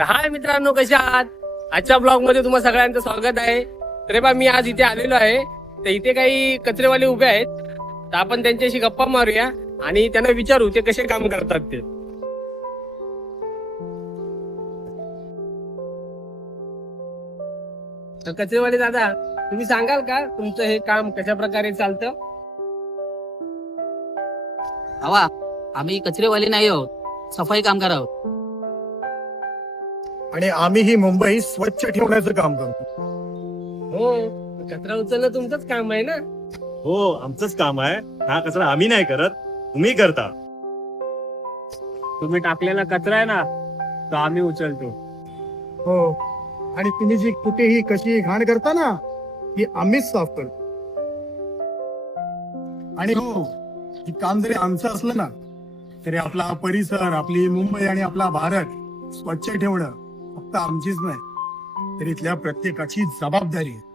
हाय मित्रांनो, कशा आहात? आजच्या ब्लॉग मध्ये तुम्हा सगळ्यांचं स्वागत आहे. तर बा मी आज इथे आलेलो आहे. तर इथे काही कचरेवाले उभे आहेत. तर आपण त्यांच्याशी गप्पा मारूया आणि त्यांना विचारू ते कसे काम करतात ते. तर कचरेवाले दादा, तुम्ही सांगाल का तुमचं हे काम कशा प्रकारे चालतं? हवा आम्ही कचरेवाले नाही आहोत, सफाई कामगार आहोत. आणि आम्ही ही मुंबई स्वच्छ ठेवण्याचं काम करतो. हो, कचरा उचलणं तुमचंच काम आहे ना. हो, आमचंच काम आहे. हा कचरा आम्ही नाही करत, तुम्ही करता. तुम्ही टाकलेला कचरा आहे ना, तो आम्ही उचलतो. हो, आणि तुम्ही जी कुठेही कशी घाण करता ना, ती आम्हीच साफ करतो. आणि हो, हे काम जरी आमचं असलं ना, तरी आपला परिसर, आपली मुंबई आणि आपला भारत स्वच्छ ठेवणं फक्त आमचीच नाही, तर इथल्या प्रत्येकाची जबाबदारी आहे.